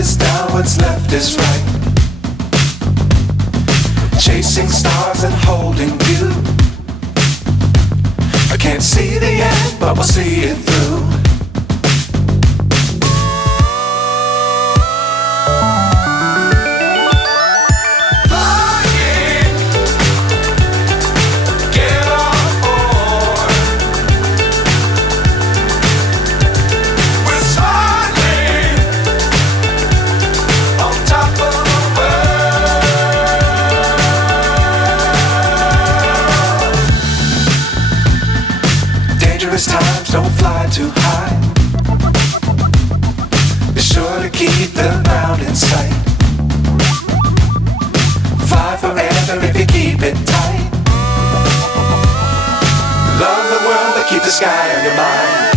is down, what's left is right. Chasing stars and holding you. I can't see the end, but we'll see it through. Times don't fly too high. Be sure to keep the ground in sight. Fly forever if you keep it tight. Love the world, but keep the sky on your mind.